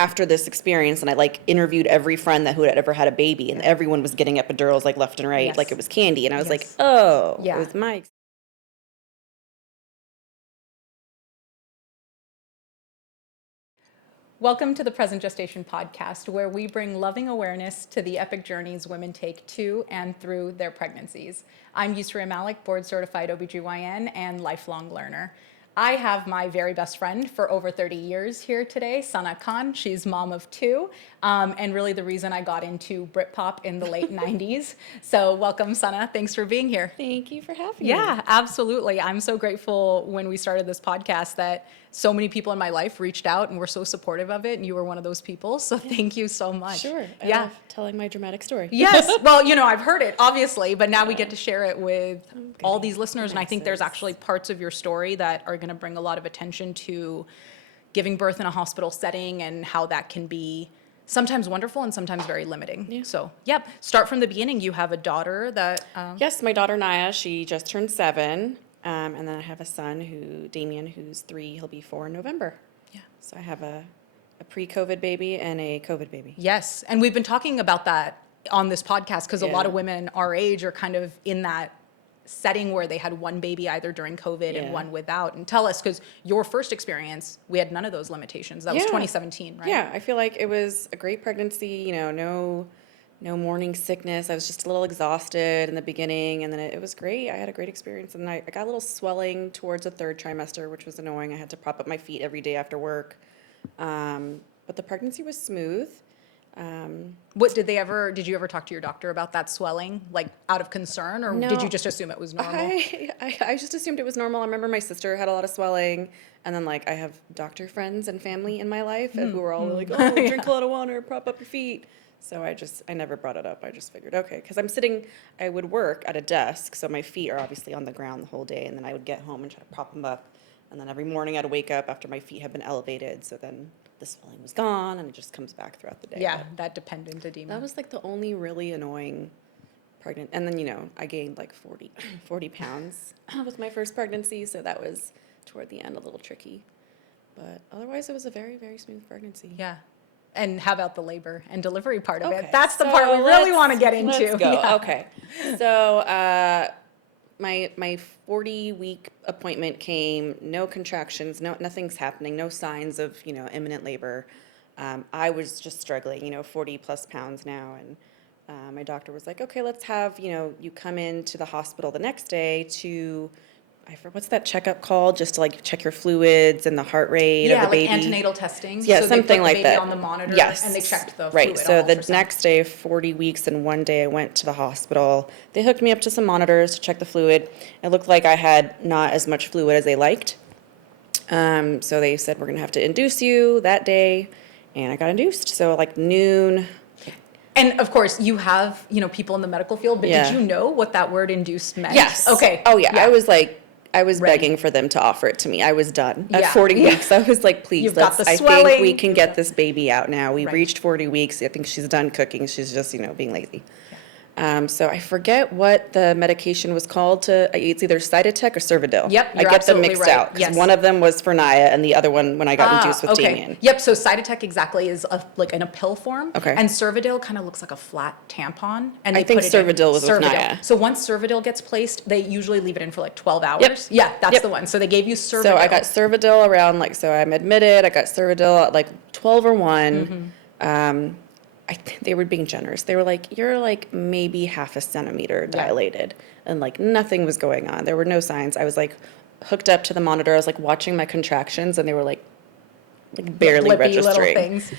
after this experience, and I like interviewed every friend who had ever had a baby, and everyone was getting epidurals like left and right, Yes. like it was candy. And I was like, Yes. oh, Yeah. it was my experience. Welcome to the Present Gestation podcast, where we bring loving awareness to the epic journeys women take to and through their pregnancies. I'm Yusra Malik, board-certified OBGYN and lifelong learner. I have my very best friend for over 30 years here today, Sana Khan. She's mom of two, and really the reason I got into Britpop in the late 90s. So welcome, Sana. Thanks for being here. Thank you for having me. Yeah, absolutely. I'm so grateful when we started this podcast that so many people in my life reached out and were so supportive of it, and you were one of those people. So thank you so much. Sure. I love telling my dramatic story. Yes. Well, I've heard it, obviously, but now we get to share it with all these listeners. And I think there's actually parts of your story that are going to bring a lot of attention to giving birth in a hospital setting and how that can be sometimes wonderful and sometimes very limiting. Yeah. So, start from the beginning. You have a daughter that... Yes, my daughter Naya, she just turned 7. And then I have a son, Damien, who's 3. He'll be 4 in November. Yeah. So I have a pre-COVID baby and a COVID baby. Yes. And we've been talking about that on this podcast because a lot of women our age are kind of in that setting where they had one baby either during COVID and one without. And tell us, because your first experience, we had none of those limitations. That was 2017, right? Yeah, I feel like it was a great pregnancy, no morning sickness. I was just a little exhausted in the beginning, and then it was great. I had a great experience, and I got a little swelling towards the 3rd trimester, which was annoying. I had to prop up my feet every day after work. But the pregnancy was smooth. Did you ever talk to your doctor about that swelling, like out of concern, or did you just assume it was normal? I just assumed it was normal. I remember my sister had a lot of swelling, and then I have doctor friends and family in my life who were all like, oh, drink a lot of water, prop up your feet. So I never brought it up. I just figured, okay, because I would work at a desk, so my feet are obviously on the ground the whole day, and then I would get home and try to prop them up, and then every morning I'd wake up after my feet had been elevated, so then the swelling was gone, and it just comes back throughout the day. Yeah, that dependent edema. That was the only really annoying pregnant, and then, I gained 40 pounds with my first pregnancy, so that was toward the end a little tricky, but otherwise it was a very, very smooth pregnancy. Yeah. And how about the labor and delivery part of it? That's the part we really want to get into. Let's go. Yeah. Okay. So my 40-week appointment came, no contractions, nothing's happening, no signs of, imminent labor. I was just struggling, 40 plus pounds now. And my doctor was like, okay, let's have, you come into the hospital the next day to, what's that checkup called? Just to check your fluids and the heart rate of the baby. Yeah, like antenatal testing. Yeah, so something like that. They put the baby on the monitor, and they checked the fluid. Right, so the next day, 40 weeks and 1 day, I went to the hospital. They hooked me up to some monitors to check the fluid. It looked like I had not as much fluid as they liked. So they said, we're going to have to induce you that day, and I got induced. So noon. And of course, you have, people in the medical field, but did you know what that word induced meant? Yes. Okay. Oh, yeah. I was begging for them to offer it to me. I was done. At 40 weeks, I was like, please, I think we can get this baby out now. We've reached 40 weeks. I think she's done cooking. She's just, being lazy. So I forget what the medication was called. It's either Cytotec or Cervidil. Yep, I get them mixed out. Because one of them was for Naya, and the other one when I got induced with Damien. Yep, so Cytotec exactly is in a pill form. Okay. And Cervidil kind of looks like a flat tampon. And I think Cervidil was with Naya. So once Cervidil gets placed, they usually leave it in for 12 hours. Yep. Yeah, that's the one. So they gave you Cervidil. So I got Cervidil around, so I'm admitted, I got Cervidil at 12 or 1. I think they were being generous. They were like, you're maybe half a centimeter dilated. And nothing was going on. There were no signs. I was hooked up to the monitor. I was watching my contractions, and they were barely registering. Little things.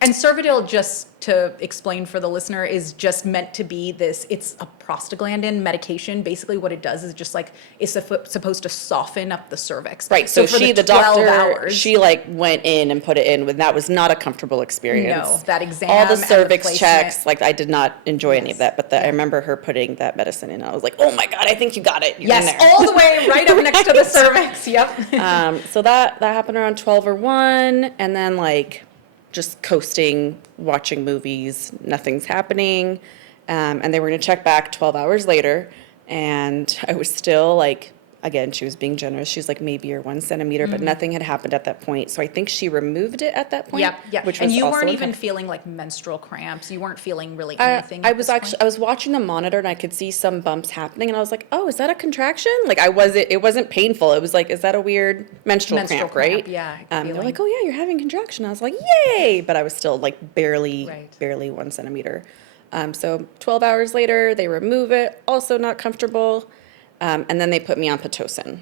And Cervidil, just to explain for the listener, is just meant to be it's a prostaglandin medication. Basically what it does is just it's supposed to soften up the cervix. Right, so the doctor, hours, she went in and put it in, and that was not a comfortable experience. No, that exam, all the cervix the checks, I did not enjoy any of that, but I remember her putting that medicine in, and I was like, oh my God, I think you got it. You're in there. All the way right up next to the cervix, yep. So that happened around 12 or 1, and then just coasting, watching movies, nothing's happening. And they were going to check back 12 hours later, and I was still again, she was being generous. She's like, maybe you're 1 centimeter, but nothing had happened at that point. So I think she removed it at that point. Yep. Which And was you also weren't even uncomfortable. feeling like menstrual cramps. You weren't feeling really anything. I was actually, I was watching the monitor and I could see some bumps happening and I was like, oh, is that a contraction? Like it wasn't painful. It was like, is that a weird menstrual cramp, right? Yeah. They're like, oh yeah, you're having contraction. I was like, yay! But I was still like barely 1 centimeter. So 12 hours later, they remove it, also not comfortable. And then they put me on Pitocin.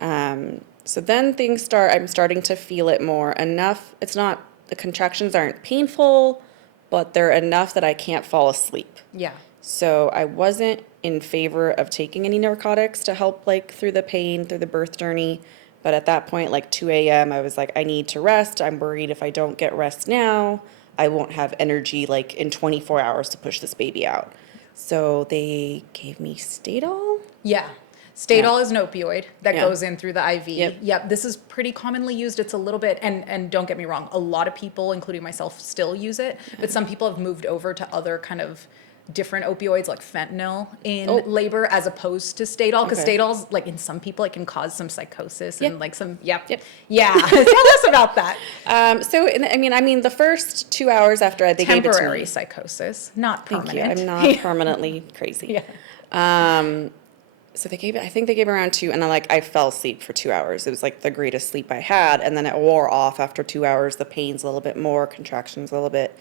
So then I'm starting to feel it more enough. The contractions aren't painful, but they're enough that I can't fall asleep. Yeah. So I wasn't in favor of taking any narcotics to help like through the pain, through the birth journey. But at that point, like 2 a.m., I was like, I need to rest. I'm worried if I don't get rest now, I won't have energy like in 24 hours to push this baby out. So they gave me Stadol. Yeah. Stadol is an opioid that Yeah. goes in through the IV. Yep. This is pretty commonly used. It's a little bit, and don't get me wrong, a lot of people, including myself, still use it. But some people have moved over to other kind of different opioids like fentanyl in labor as opposed to Stadol. Because Okay. Stadol's, like in some people, it can cause some psychosis and like some, Yep. Yeah. Tell us about that. I mean, the first 2 hours after they gave it to Temporary me. psychosis, not Thank you. permanent. I'm not permanently crazy. So I think they gave around 2, and I fell asleep for 2 hours. It was like the greatest sleep I had, and then it wore off after 2 hours. The pain's a little bit more, contractions a little bit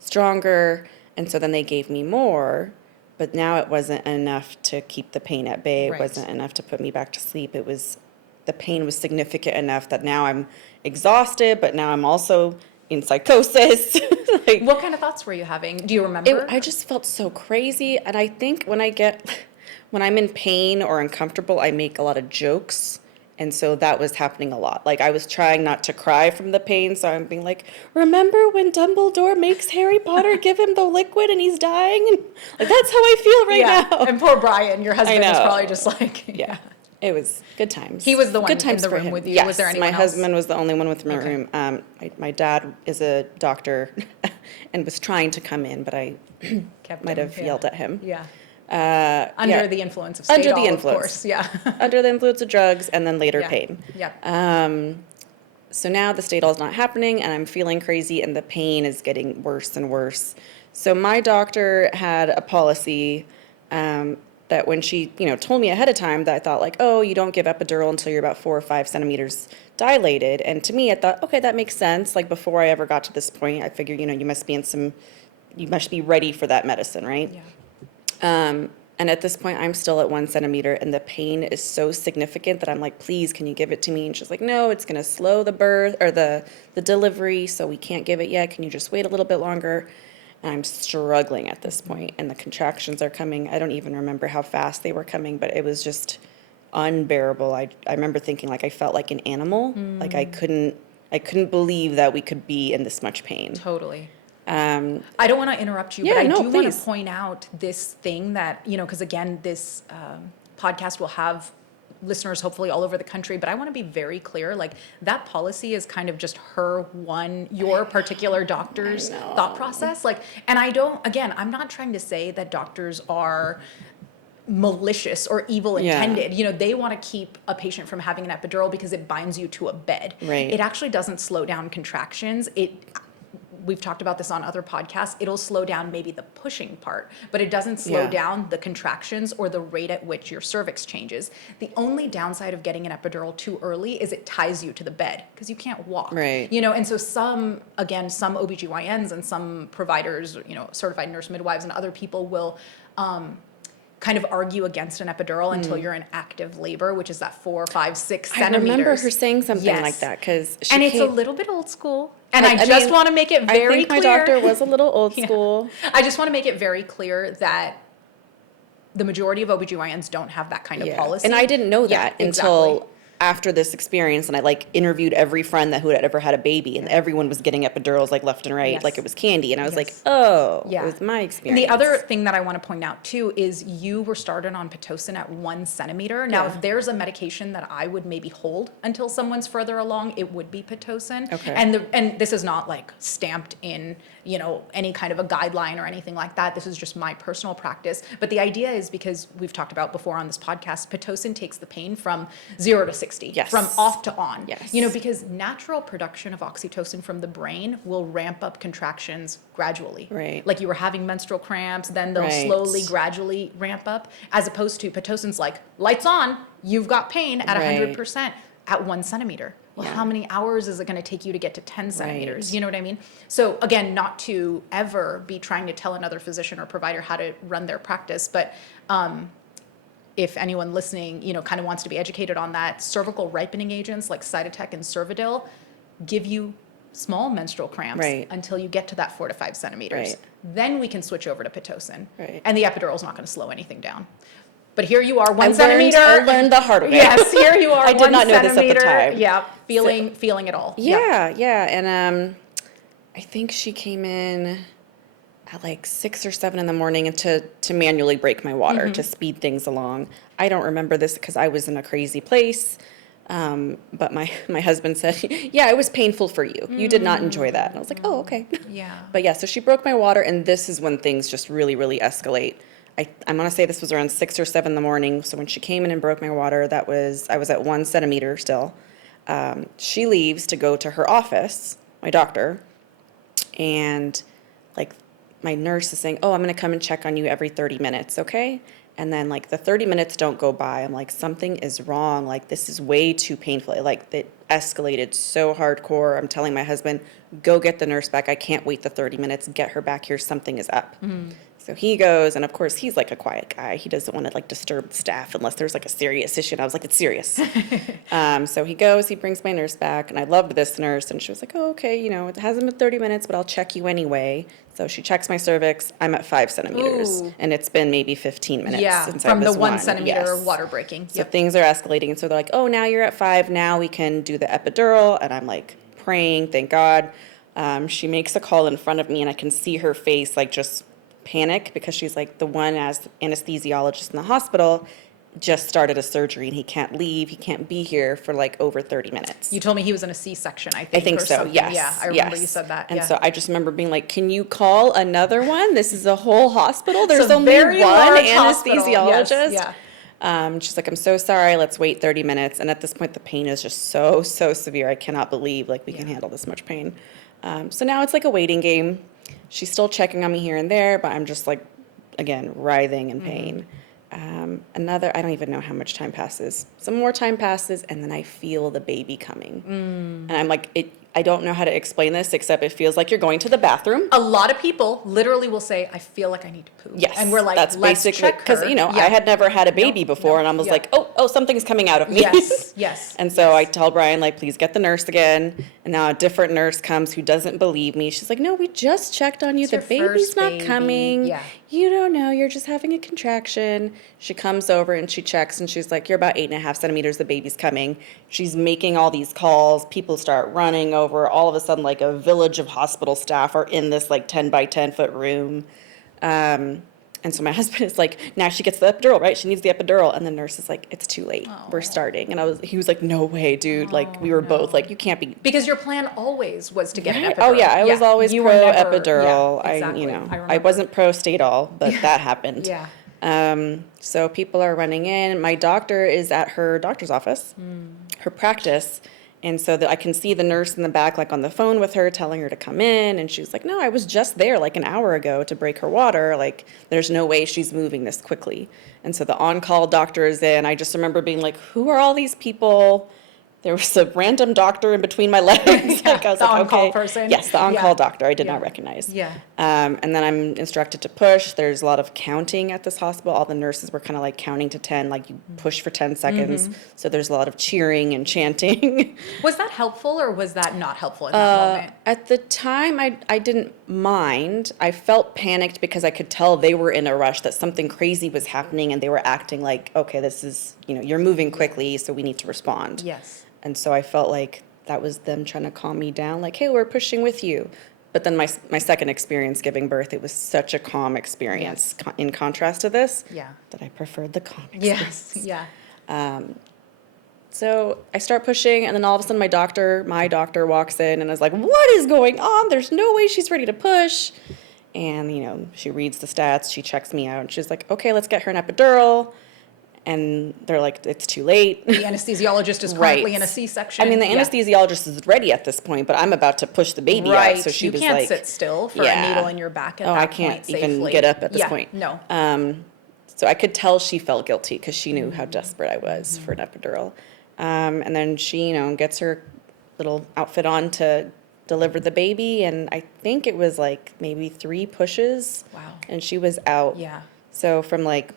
stronger, and so then they gave me more, but now it wasn't enough to keep the pain at bay. It Right. wasn't enough to put me back to sleep. The pain was significant enough that now I'm exhausted, but now I'm also in psychosis. Like, What kind of thoughts were you having? Do you remember? I just felt so crazy, and I think when I'm in pain or uncomfortable, I make a lot of jokes, and so that was happening a lot. Like, I was trying not to cry from the pain, so I'm being like, remember when Dumbledore makes Harry Potter give him the liquid and he's dying? And, like, that's how I feel right now. And poor Brian, your husband, is know. probably just like, Yeah. It was good times. He was the one good in times the for room him. with you? Yes, Was there anyone my else? husband was the only one with me in the room. My dad is a doctor and was trying to come in, but I Kept might him, have yeah. yelled at him. Yeah. Yeah. Under the influence of Stadol, Under the of influence. course. Yeah. Under the influence of drugs and then later Yeah. pain. Yeah. So now the Stadol's not happening and I'm feeling crazy and the pain is getting worse and worse. So my doctor had a policy that when she, told me ahead of time that I thought like, oh, you don't give epidural until you're about 4 or 5 centimeters dilated. And to me, I thought, okay, that makes sense. Like before I ever got to this point, I figured, you must be ready for that medicine, right? Yeah. And at this point, I'm still at 1 centimeter, and the pain is so significant that I'm like, please, can you give it to me? And she's like, no, it's going to slow the birth or the delivery, so we can't give it yet. Can you just wait a little bit longer? And I'm struggling at this point, and the contractions are coming. I don't even remember how fast they were coming, but it was just unbearable. I remember thinking like I felt like an animal. Like I couldn't believe that we could be in this much pain. Totally. I don't want to interrupt you, Yeah, but I no, do want please. to point out this thing that, because again, this podcast will have listeners hopefully all over the country, but I want to be very clear, like that policy is kind of just your particular doctor's thought process. Like, and I'm not trying to say that doctors are malicious or evil intended. They want to keep a patient from having an epidural because it binds you to a bed. Right. It actually doesn't slow down contractions. We've talked about this on other podcasts. It'll slow down maybe the pushing part, but it doesn't slow down the contractions or the rate at which your cervix changes. The only downside of getting an epidural too early is it ties you to the bed because you can't walk. Right. And so some OBGYNs and some providers, certified nurse midwives and other people will kind of argue against an epidural until you're in active labor, which is that 4, 5, 6 centimeters. I remember her saying something like that because And it's a little bit old school. And I just want to make it very I think clear. my doctor was a little old school. I just want to make it very clear that the majority of OBGYNs don't have that kind of policy. And I didn't know that until after this experience, and I like interviewed every friend who had ever had a baby, and everyone was getting epidurals like left and right, Yes. like it was candy. And I was like, Yes. oh, Yeah. it was my And experience. the other thing that I want to point out too is you were started on Pitocin at 1 centimeter. Now, Yeah. if there's a medication that I would maybe hold until someone's further along, it would be Pitocin. Okay. And this is not like stamped in, any kind of a guideline or anything like that. This is just my personal practice. But the idea is, because we've talked about before on this podcast, Pitocin takes the pain from 0 to 60, Yes. from off to on. Yes. Because natural production of oxytocin from the brain will ramp up contractions gradually. Right. Like you were having menstrual cramps, then they'll Right. slowly, gradually ramp up, as opposed to Pitocin's like, lights on, you've got pain at Right. 100% at 1 centimeter. Well, Yeah. how many hours is it going to take you to get to 10 centimeters? Right. You know what I mean? So again, not to ever be trying to tell another physician or provider how to run their practice, but if anyone listening, kind of wants to be educated on that, cervical ripening agents like Cytotec and Cervidil give you small menstrual cramps Right. until you get to that 4 to 5 centimeters. Right. Then we can switch over to Pitocin. Right. And the epidural is not going to slow anything down. But here you are, 1 I centimeter. learned the hard way. Yes, here you are, I did 1 not know this at the centimeter. time. Yeah, feeling it all. Yeah. And I think she came in at like 6 or 7 in the morning to manually break my water, to speed things along. I don't remember this because I was in a crazy place. But my husband said, yeah, it was painful for you. You did not enjoy that. And I was like, oh, okay. Yeah. But yeah, so she broke my water, and this is when things just really, really escalate. I'm going to say this was around 6 or 7 in the morning. So when she came in and broke my water, I was at 1 centimeter still. She leaves to go to her office, my doctor, and like my nurse is saying, oh, I'm going to come and check on you every 30 minutes, okay? And then like the 30 minutes don't go by. I'm like, something is wrong. Like, this is way too painful. Like, it escalated so hardcore. I'm telling my husband, go get the nurse back. I can't wait the 30 minutes. Get her back here. Something is up. So he goes, and of course he's like a quiet guy. He doesn't want to like disturb the staff unless there's like a serious issue. And I was like, it's serious. So he goes, he brings my nurse back, and I loved this nurse. And she was like, oh, okay, it hasn't been 30 minutes, but I'll check you anyway. So she checks my cervix. I'm at 5 centimeters. Ooh. And it's been maybe 15 minutes Yeah, since from I was the 1 one. centimeter Yes. water breaking. So things are escalating. And so they're like, oh, now you're at 5. Now we can do the epidural. And I'm like praying, thank God. She makes a call in front of me, and I can see her face like just panic, because she's like, the one as anesthesiologist in the hospital just started a surgery, and he can't leave. He can't be here for like over 30 minutes. You told me he was in a C-section, I think. I think or so, something. yes. Yeah, I remember yes. you said that. And yeah. so I just remember being like, can you call another one? This is a whole hospital. There's a only very one large hospital. anesthesiologist. Yes, yeah. She's like, I'm so sorry. Let's wait 30 minutes. And at this point, the pain is just so severe. I cannot believe like we can handle this much pain. So now it's like a waiting game. She's still checking on me here and there, but I'm just like, again, writhing in pain. I don't even know how much time passes. Some more time passes, and then I feel the baby coming. And I'm like, I don't know how to explain this, except it feels like you're going to the bathroom. A lot of people literally will say, I feel like I need to poop. Yes. And we're like, that's let's basically, check because, her. I had never had a baby before, and I was yeah. like, oh, something's coming out of me. Yes, yes. And so I tell Brian, like, please get the nurse again. And now a different nurse comes who doesn't believe me. She's like, no, we just checked on you. It's The your baby's first not baby. coming. Yeah. You don't know. You're just having a contraction. She comes over and she checks, and she's like, you're about 8.5 centimeters. The baby's coming. She's making all these calls. People start running over. All of a sudden, like a village of hospital staff are in this like 10 by 10 foot room. And so my husband is like, now she gets the epidural, right? She needs the epidural. And the nurse is like, it's too late. We're starting. And he was like, no way, dude. Like, we were both like, you can't be. Because your plan always was to get an Right? epidural. Oh, yeah. I was always You pro were never- epidural. Yeah, exactly. I remember. wasn't pro Stadol, but that happened. Yeah. So people are running in. My doctor is at her doctor's office, her practice. And so I can see the nurse in the back, like on the phone with her, telling her to come in. And she's like, no, I was just there like an hour ago to break her water. Like, there's no way she's moving this quickly. And so the on-call doctor is in. I just remember being like, who are all these people? There was a random doctor in between my legs. Yeah, Like, I was the like, on-call okay. person. Yes, the on-call Yeah. doctor I did Yeah. not recognize. Yeah. And then I'm instructed to push. There's a lot of counting at this hospital. All the nurses were kind of like counting to 10, like you push for 10 seconds. So there's a lot of cheering and chanting. Was that helpful or was that not helpful in that moment? At the time, I didn't mind. I felt panicked because I could tell they were in a rush, that something crazy was happening, and they were acting like, okay, this is, you're moving quickly, so we need to respond. Yes. And so I felt like that was them trying to calm me down, like, hey, we're pushing with you. But then my second experience giving birth, it was such a calm experience in contrast to this, Yeah. that I preferred the calm experience. Yes. Yeah. So I start pushing, and then all of a sudden my doctor walks in and is like, what is going on? There's no way she's ready to push. And, she reads the stats, she checks me out, and she's like, okay, let's get her an epidural. And they're like, it's too late. The anesthesiologist is currently in a C-section. I mean, the Yeah. anesthesiologist is ready at this point, but I'm about to push the baby Right. out. So she you was can't like, sit still for a Yeah. needle in your back at that I point can't safely. even get up at this Yeah, point. No. So I could tell she felt guilty because she knew how desperate I was for an epidural. And then she, gets her little outfit on to deliver the baby. And I think it was like maybe 3 pushes. Wow. And she was out. Yeah. So from like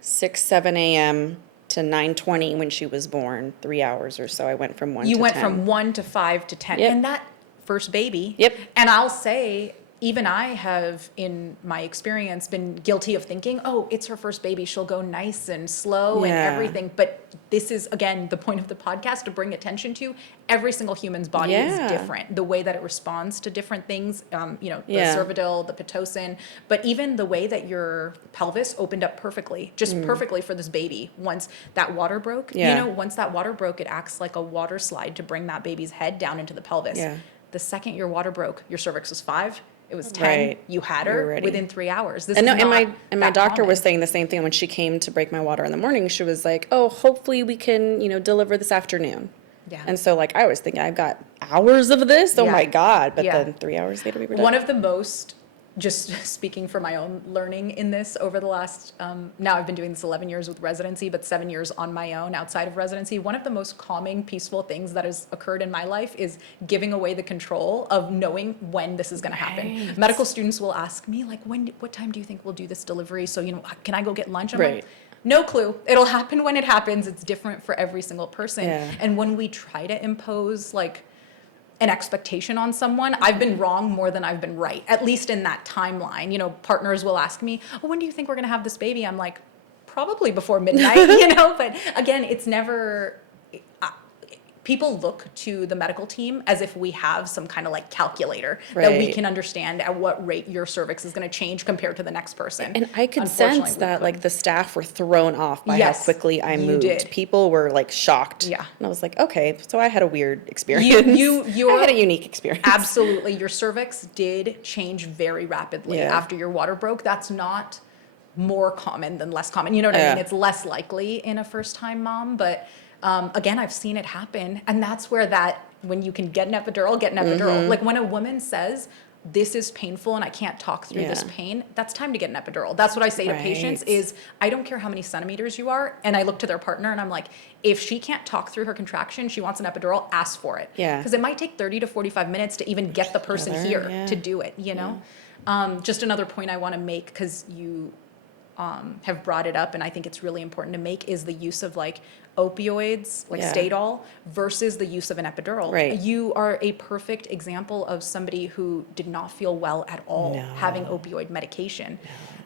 7 a.m. to 9:20 when she was born, 3 hours or so. I went from 1 to 10. You went from 1 to 5 to 10. Yep. And that first baby. Yep. And I'll say, even I have, in my experience, been guilty of thinking, oh, it's her first baby. She'll go nice and slow and Yeah. everything. But this is, again, the point of the podcast, to bring attention to every single human's body is Yeah. different. The way that it responds to different things, the Yeah. cervidil, the Pitocin, but even the way that your pelvis opened up perfectly, just perfectly for this baby. Once that water broke, Yeah. once that water broke, it acts like a water slide to bring that baby's head down into the pelvis. Yeah. The second your water broke, your cervix was 5, it was 10, Right. you had You were her ready. within 3 hours. This And is no, not and my that doctor common. was saying the same thing when she came to break my water in the morning. She was like, "Oh, hopefully we can, deliver this afternoon." Yeah. And so like I was thinking, I've got hours of this. Oh Yeah. my God! But Yeah. then 3 hours later we were done. One of the most, just speaking for my own learning in this over the last, now I've been doing this 11 years with residency, but 7 years on my own outside of residency. One of the most calming, peaceful things that has occurred in my life is giving away the control of knowing when this is going to happen. Right. Medical students will ask me, like, what time do you think we'll do this delivery? So, can I go get lunch? I'm like, Right. no clue. It'll happen when it happens. It's different for every single person. Yeah. And when we try to impose, like, an expectation on someone, I've been wrong more than I've been right, at least in that timeline. Partners will ask me, oh, when do you think we're going to have this baby? I'm like, probably before midnight, but again, it's never, people look to the medical team as if we have some kind of like calculator that we Right. can understand at what rate your cervix is going to change compared to the next person. And I could Unfortunately, sense we that like couldn't. the staff were thrown off by Yes, how quickly I you moved. did. People were like shocked. Yeah. And I was like, okay, so I had a weird experience. I had a unique experience. Absolutely. Your cervix did change very rapidly Yeah. after your water broke. That's not more common than less common. You know what I Yeah. mean? It's less likely in a first-time mom, but again, I've seen it happen. And that's where when you can get an epidural, get an epidural. Mm-hmm. Like when a woman says, this is painful and I can't talk through this Yeah. pain, that's time to get an epidural. That's what I say to patients Right. is, I don't care how many centimeters you are. And I look to their partner and I'm like, if she can't talk through her contraction, she wants an epidural, ask for it. Yeah. Because it might take 30 to 45 minutes to even get the person Together, here yeah. to do it, Just another point I want to make, because you have brought it up, and I think it's really important to make, is the use of like opioids, like Yeah. Stadol, versus the use of an epidural. Right. You are a perfect example of somebody who did not feel well at all No. having opioid medication.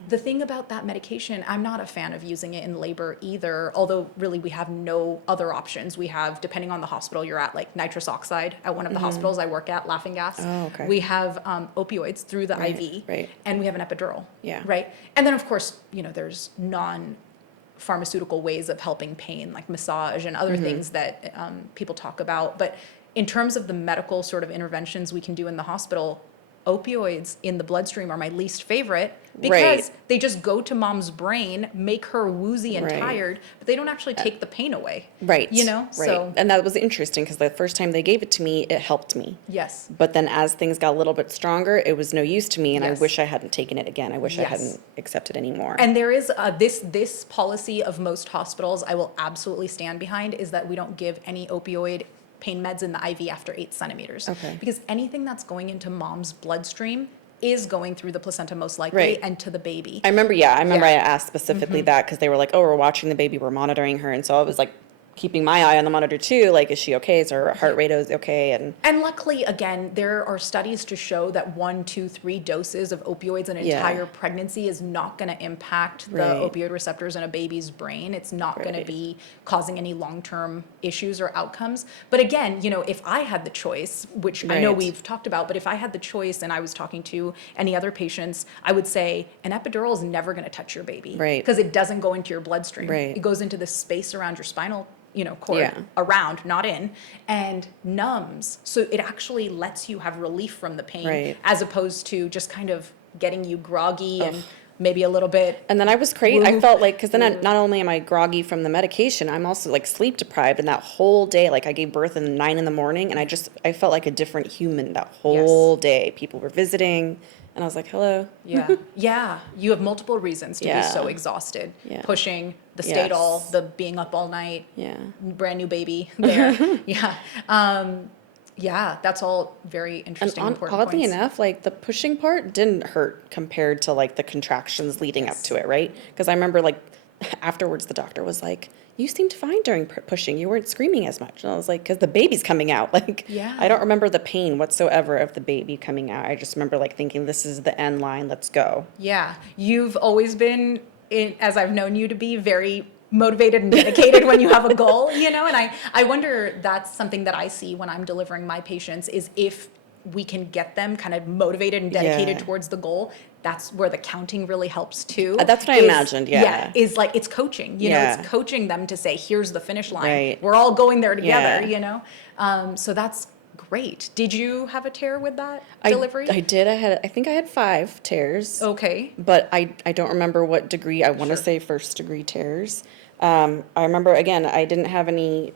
The thing about that medication, I'm not a fan of using it in labor either, although really we have no other options. We have, depending on the hospital you're at, like nitrous oxide at one of the hospitals I work at, laughing gas. Oh, okay. We have opioids through the Right, IV, right. and we have an epidural. Yeah. Right. And then of course, there's non-pharmaceutical ways of helping pain, like massage and other things that people talk about. But in terms of the medical sort of interventions we can do in the hospital, opioids in the bloodstream are my least favorite because Right. they just go to mom's brain, make her woozy and Right. tired, but they don't actually take the pain away. Right. You know? Right. So, And that was interesting because the first time they gave it to me, it helped me. yes. But then as things got a little bit stronger, it was no use to me, and Yes. I wish I hadn't taken it again. I wish I Yes. hadn't accepted anymore. And there is this policy of most hospitals I will absolutely stand behind is that we don't give any opioid pain meds in the IV after 8 centimeters. Okay. Because anything that's going into mom's bloodstream is going through the placenta most likely Right. and to the baby. I remember I Yeah. asked specifically that because they were like, oh, we're watching the baby, we're monitoring her. And so I was like, keeping my eye on the monitor too, like, is she okay? Is her heart rate okay? And luckily, again, there are studies to show that 1, 2, 3 doses of opioids in an Yeah. entire pregnancy is not going to impact the Right. opioid receptors in a baby's brain. It's not going to Right. be causing any long-term issues or outcomes. But again, you know, if I had the choice, which I know Right. we've talked about, but if I had the choice and I was talking to any other patients, I would say an epidural is never going to touch your baby. Right. Because it doesn't go into your bloodstream. Right. It goes into the space around your spinal cord, Yeah. around, not in, and numbs. So it actually lets you have relief from the pain Right. as opposed to just kind of getting you groggy and maybe a little bit. And then I was crazy. I Woo. felt like, because then not only am I groggy from the medication, I'm also like sleep deprived. And that whole day, like I gave birth at 9 in the morning, and I felt like a different human that whole day. People were visiting, and I was like, hello. Yeah. Yeah. You have multiple reasons to be Yeah. so exhausted. Yeah. Pushing, the Yes. Stadol, the being up all night, Yeah. brand new baby there. Yeah. Yeah, that's all very interesting, important Oddly points. enough, like the pushing part didn't hurt compared to like the contractions leading up to it, right? Because I remember like afterwards the doctor was like, you seemed fine during pushing. You weren't screaming as much. And I was like, because the baby's coming out. Like, Yeah. I don't remember the pain whatsoever of the baby coming out. I just remember like thinking, this is the end line. Let's go. Yeah, you've always been, as I've known you to be, very motivated and dedicated when you have a goal, and I wonder that's something that I see when I'm delivering my patients is if we can get them kind of motivated and dedicated Yeah. towards the goal, that's where the counting really helps too. That's what I imagined, yeah. Is like, it's coaching, Yeah. it's coaching them to say, here's the finish line. Right. We're all going there together, Yeah. So that's great. Did you have a tear with that delivery? I did. I think I had 5 tears. Okay. But I don't remember what degree. I want to Sure. say first degree tears. I remember, again, I didn't have any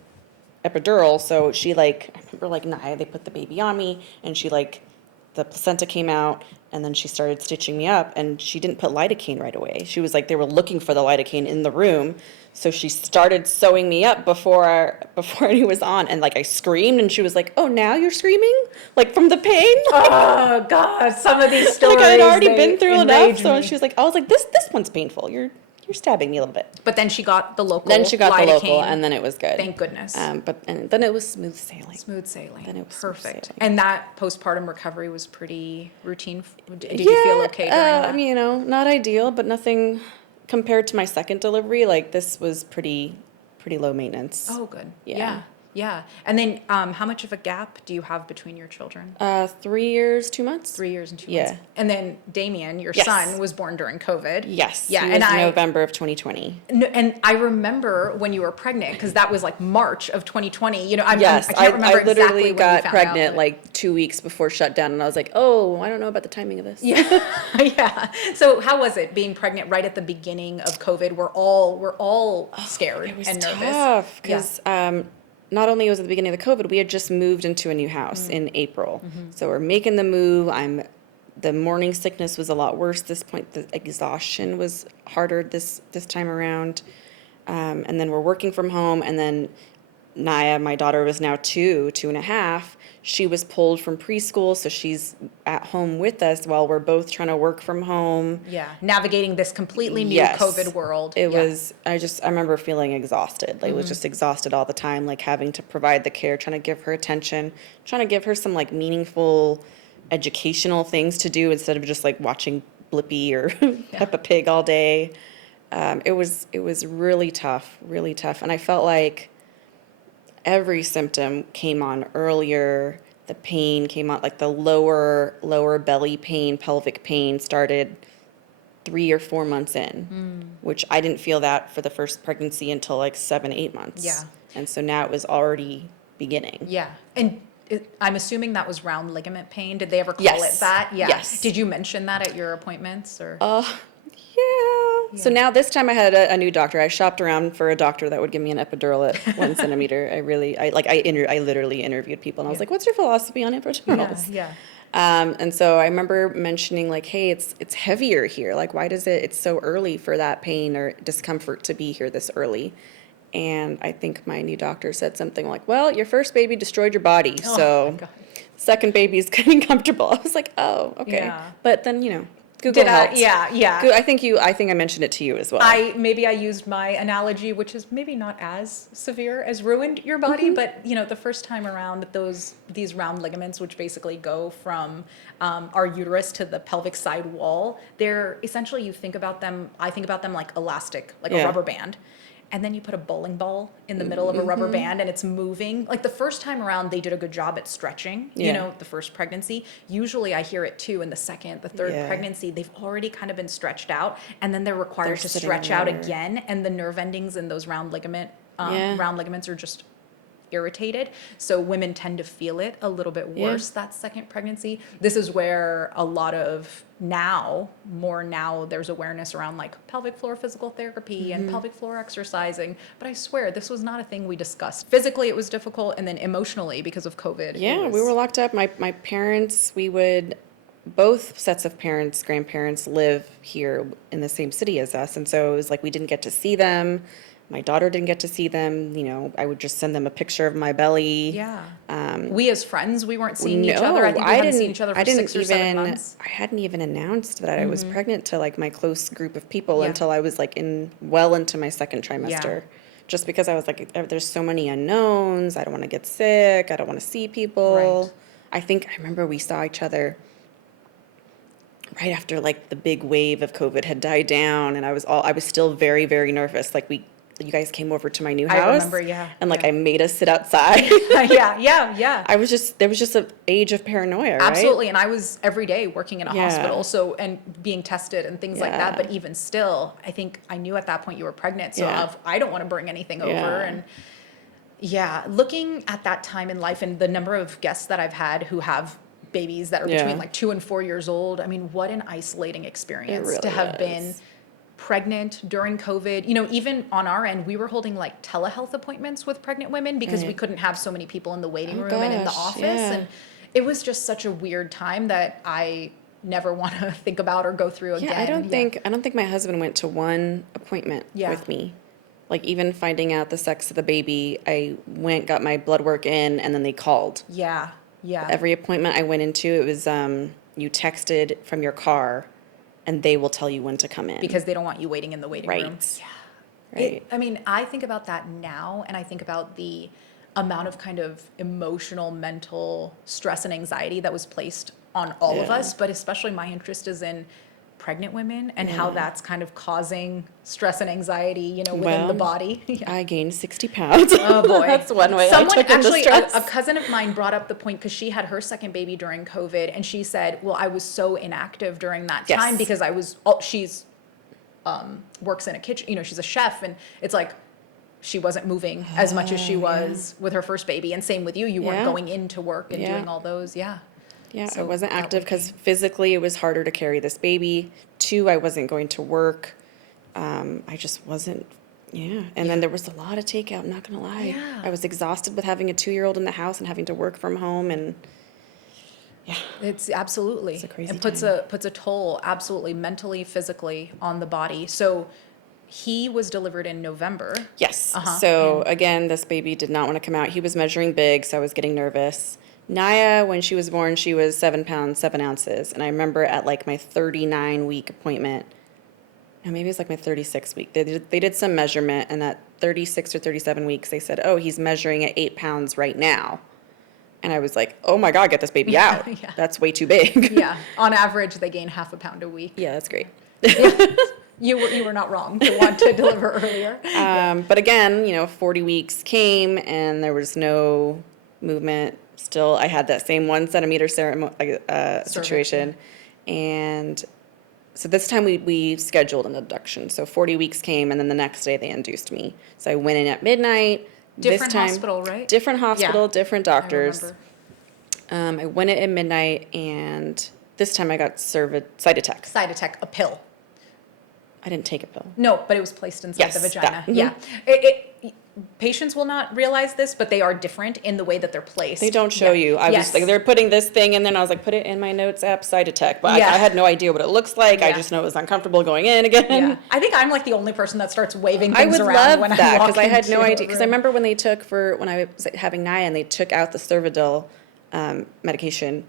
epidural, so she I remember Naya, they put the baby on me, and she the placenta came out, and then she started stitching me up, and she didn't put lidocaine right away. She was they were looking for the lidocaine in the room, so she started sewing me up before any was on, and I screamed, and she was like, oh, now you're screaming? From the pain? Oh God, some of these stories. I had already been through enough, enrage so me. she was like, I was like, this one's painful. You're stabbing me a little bit. But then she got the local. Then she got the local, lidocaine. and then it was good. Thank goodness. And then it was smooth sailing. Smooth sailing. Then it was smooth Perfect. sailing. And that postpartum recovery was pretty routine. Did you feel okay during that? I mean, not ideal, but nothing compared to my second delivery. This was pretty low maintenance. Oh, good. Yeah. Yeah. And then, how much of a gap do you have between your children? 3 years, 2 months. 3 years and 2 Yeah. months. And then Damien, your Yes. son, was born during COVID. Yes. Yeah. He And was November of 2020. And I remember when you were pregnant, because that was March of 2020. Yes, I can't remember I literally exactly when you got found pregnant out. 2 weeks before shutdown, and I was like, oh, I don't know about the timing of this. Yeah, yeah. So how was it being pregnant right at the beginning of COVID? We're all scared It was and nervous. tough because not only was it the beginning of the COVID, we had just moved into a new house in April. So we're making the move. The morning sickness was a lot worse this point. The exhaustion was harder this time around. And then we're working from home. And then Naya, my daughter, was now 2.5. She was pulled from preschool, so she's at home with us while we're both trying to work from home. Yeah, navigating this completely new Yes. COVID world. It Yeah. was, I remember feeling exhausted. It was just exhausted all the time, having to provide the care, trying to give her attention, trying to give her some meaningful educational things to do instead of just watching Blippi or Peppa Pig all day. It was really tough, really tough. And I felt like every symptom came on earlier. The pain came on, the lower belly pain, pelvic pain started 3 or 4 months in, which I didn't feel that for the first pregnancy until 7, 8 months. Yeah. And so now it was already beginning. Yeah. And I'm assuming that was round ligament pain. Did they ever call Yes. it that? Yeah. Yes. Did you mention that at your appointments or? Yeah. So now this time I had a new doctor. I shopped around for a doctor that would give me an epidural at 1 centimeter. I literally interviewed people and I was like, what's your philosophy on epidurals? Yeah. And so I remember mentioning like, hey, it's heavier here. Like, why does it's so early for that pain or discomfort to be here this early? And I think my new doctor said something like, well, your first baby destroyed your body. Oh, So my God. second baby's getting comfortable. I was like, oh, okay. Yeah. But then, Google helped. Yeah. I think I mentioned it to you as well. Maybe I used my analogy, which is maybe not as severe as ruined your body, but the first time around, these round ligaments, which basically go from our uterus to the pelvic side wall, they're essentially I think about them like elastic, like a rubber band. And then you put a bowling ball in the middle of a rubber band and it's moving. Like the first time around, they did a good job at stretching, the first pregnancy. Usually I hear it too in the second, the third pregnancy, they've already kind of been stretched out and then they're required to stretch out again. And the nerve endings in those round ligaments are just irritated. So women tend to feel it a little bit worse that second pregnancy. This is where a lot of now there's awareness around like pelvic floor physical therapy and pelvic floor exercising. But I swear this was not a thing we discussed. Physically it was difficult and then emotionally because of COVID. Yeah, we were locked up. My parents, both sets of parents, grandparents live here in the same city as us. And so it was like we didn't get to see them. My daughter didn't get to see them. I would just send them a picture of my belly. Yeah. We as friends, we weren't seeing each other. I think we hadn't seen each other for 6 or 7 months. I hadn't even announced that I was pregnant to like my close group of people until I was like well into my second trimester. Just because I was like, there's so many unknowns. I don't want to get sick. I don't want to see people. Right. I remember we saw each other right after like the big wave of COVID had died down, and I was still very, very nervous. Like you guys came over to my new house. I remember, and like I made us sit outside. Yeah. There was just an age of paranoia, right? Absolutely, and I was every day working in a hospital, so and being tested and things like that. But even still, I think I knew at that point you were pregnant, so I don't want to bring anything over. And looking at that time in life and the number of guests that I've had who have babies that are between like 2 and 4 years old. I mean, what an isolating experience really to have is. Been pregnant during COVID. Even on our end, we were holding like telehealth appointments with pregnant women because we couldn't have so many people in the waiting room and in the office. And it was just such a weird time that I never want to think about or go through again. I don't think my husband went to one appointment with me. Like even finding out the sex of the baby, I got my blood work in and then they called. Yeah. Every appointment I went into, it was you texted from your car and they will tell you when to come in. Because they don't want you waiting in the waiting room. Right. I think about that now, and I think about the amount of kind of emotional, mental stress and anxiety that was placed on all of us, but especially my interest is in pregnant women and how that's kind of causing stress and anxiety, within the body. I gained 60 pounds. Oh boy. That's one way Someone, I took in the actually, stress. a cousin of mine brought up the point because she had her second baby during COVID and she said, well, I was so inactive during that time because she's works in a kitchen, she's a chef, and it's like she wasn't moving as much as she was with her first baby. And same with you. You weren't going into work and doing all those. Yeah, so I wasn't active because physically it was harder to carry this baby. 2, I wasn't going to work. I just wasn't, And then there was a lot of takeout, I'm not going to lie. Yeah. I was exhausted with having a 2-year-old in the house and having to work from home and It's absolutely. It's a crazy It puts a toll, absolutely, mentally, physically on the body. So he was delivered in November. Yes. So again, this baby did not want to come out. He was measuring big, so I was getting nervous. Naya, when she was born, she was 7 pounds, 7 ounces. And I remember at like my 39-week appointment, no, maybe it was like my 36 week. They did some measurement, and at 36 or 37 weeks, they said, oh, he's measuring at 8 pounds right now. And I was like, oh my God, get this baby out. That's way too big. On average, they gain half a pound a week. Yeah, that's great. You were not wrong to want to deliver earlier. But again, 40 weeks came and there was no movement. Still, I had that same 1 centimeter situation. And so this time we scheduled an induction. So 40 weeks came and then the next day they induced me. So I went in at midnight. Different hospital, right? Different hospital, different doctors. I went at midnight, and this time I got Cytotec. Cytotec, a pill. I didn't take a pill. No, but it was placed inside Yes, the vagina. that. Mhm. Yeah. Patients will not realize this, but they are different in the way that they're placed. They don't show you. I was like, they're putting this thing in there, and I was like, put it in my notes app, Cytotec. But I had no idea what it looks like. I just know it was uncomfortable going in again. Yeah. I think I'm like the only person that starts waving I things would around love when that I walk because I had no into a idea. Because I room. remember when they took when I was having Naya and they took out the Cervidil medication.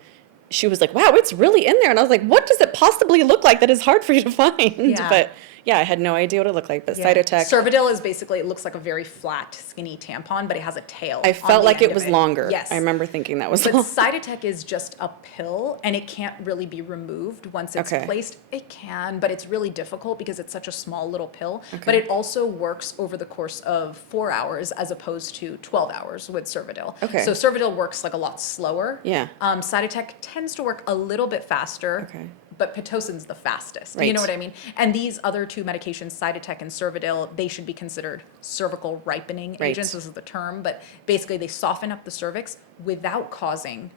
She was like, "Wow, it's really in there," and I was like, "What does it possibly look like that is hard for you to find?" Yeah. But yeah, I had no idea what it looked like. But Cytotec, Cervidil is basically, it looks like a very flat, skinny tampon, but it has a tail. I felt like it end was of it. longer. Yes. I remember thinking that was But long. Cytotec is just a pill, and it can't really be removed once it's Okay. placed. It can, but it's really difficult because it's such a small little pill. But it also works over the course of 4 hours as opposed to 12 hours with Cervidil. Okay. So Cervidil works like a lot slower. Yeah. Cytotec tends to work a little bit faster. Okay. But Pitocin's the fastest. You Right. know what I mean? And these other two medications, Cytotec and Cervidil, they should be considered cervical ripening Right. agents. This is the term, but basically they soften up the cervix without causing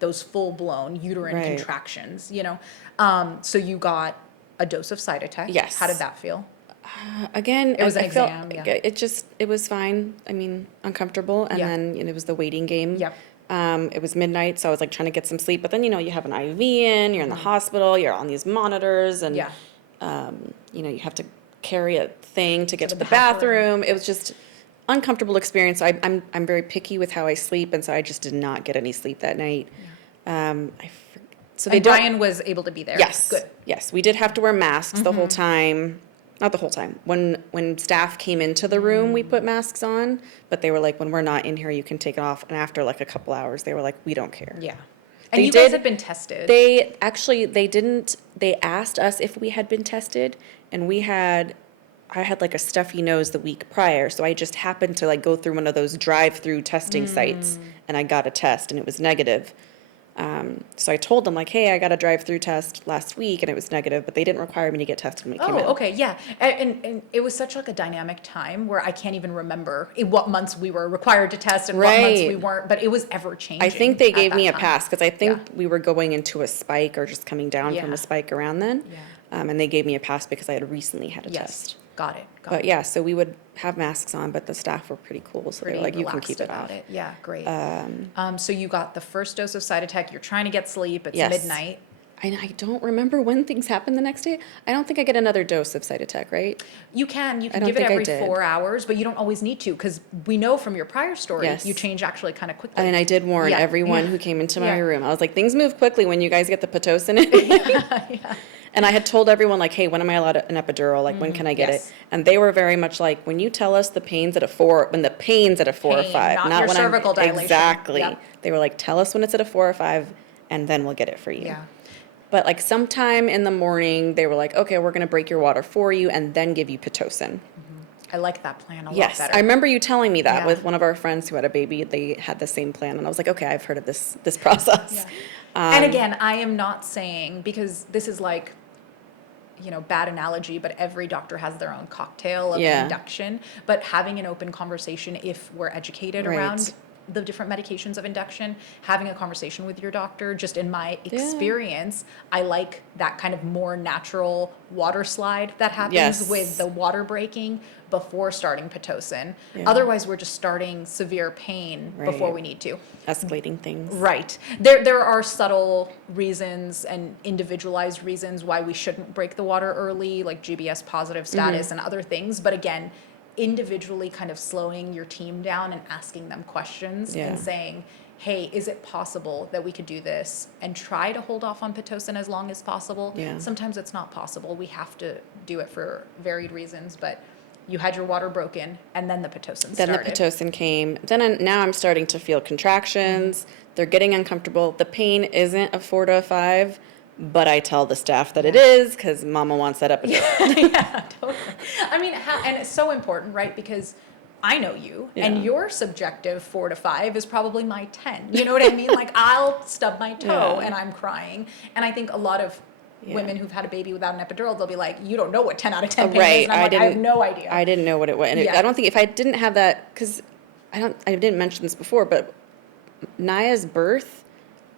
those full-blown uterine Right. contractions. So you got a dose of Cytotec. Yes. How did that feel? Again, It was an I felt exam, yeah. it was fine. I mean, uncomfortable, and Yeah. then it was the waiting game. Yep. It was midnight, so I was like trying to get some sleep. But then you have an IV in, you're in the hospital, you're on these monitors, and Yeah. you have to carry a thing to get to the the bathroom. bathroom. It was just uncomfortable experience. So I'm very picky with how I sleep, and so I just did not get any sleep that night. So they And don't. Brian was able to be there. Yes. Good. Yes, we did have to wear masks the whole time. Not the whole time. When staff came into the room, we put masks on, but they were like, when we're not in here, you can take it off. And after like a couple hours, they were like, we don't care. Yeah. And They you guys did- had been tested. They didn't, they asked us if we had been tested, and I had like a stuffy nose the week prior, so I just happened to like go through one of those drive-through testing sites, and I got a test, and it was negative. So I told them like, hey, I got a drive-through test last week, and it was negative, but they didn't require me to get tested when we came Oh, in. okay, yeah. And it was such like a dynamic time where I can't even remember in what months we were required to test and what months we Right. weren't, but it was ever changing. I think they at gave that me a time. pass, because I think Yeah. we were going into a spike or just coming down from Yeah. a spike around then. Yeah. And they gave me a pass because I had recently had a Yes, test. got it. But yeah, so we would have masks on, but the staff were pretty cool, so they Pretty were like, you can relaxed keep it about off. it. Yeah, great. So you got the first dose of Cytotec. You're trying to get sleep. It's Yes. midnight. And I don't remember when things happened the next day. I don't think I get another dose of Cytotec, right? You can don't give it think I every did. 4 hours, but you don't always need to because we know from your prior story Yes. you change actually kind of quickly. And I did warn Yeah, everyone yeah. who came into my Yeah. room. I was like, things move quickly when you guys get the Pitocin in. And I had told everyone, like, hey, when am I allowed an epidural? Like, when can I get yes. it? And they were very much like, when you tell us the pain's at a 4, when the pain's at a 4 or Pain, 5. not your when cervical dilation. Exactly. Yep. They were like, tell us when it's at a 4 or 5, and then we'll get it for you. Yeah. But like sometime in the morning, they were like, okay, we're going to break your water for you and then give you Pitocin. I like that plan a lot Yes, better. I remember you telling me that Yeah. with one of our friends who had a baby. They had the same plan, and I was like, okay, I've heard of this process. And again, I am not saying, because this is like, bad analogy, but every doctor has their own cocktail of Yeah. induction. But having an open conversation, if we're educated Right. around the different medications of induction, having a conversation with your doctor, just in my experience, I like that kind of more natural water slide that happens Yes. with the water breaking before starting Pitocin. Yeah. Otherwise, we're just starting severe pain before Right. we need to. Escalating things. Right. There are subtle reasons and individualized reasons why we shouldn't break the water early, like GBS positive status and other things. But again, individually kind of slowing your team down and asking them questions Yeah. and saying, hey, is it possible that we could do this and try to hold off on Pitocin as long as possible? Yeah. Sometimes it's not possible. We have to do it for varied reasons, but you had your water broken and then the Pitocin Then started. the Pitocin came. Now I'm starting to feel contractions. They're getting uncomfortable. The pain isn't a 4 to a 5, but I tell the staff that it is because Mama wants that epidural. Yeah, totally. I mean, and it's so important, right? Because I know you, and Yeah. your subjective 4 to 5 is probably my 10. You know what I mean? Like, I'll stub my toe Yeah. and I'm crying. And I think a lot of Yeah. women who've had a baby without an epidural, they'll be like, you don't know what 10 out of 10 pain is. Right. And I'm like, I have no idea. I didn't know what it was. And Yeah. I don't think if I didn't have that, because I didn't mention this before, but Naya's birth,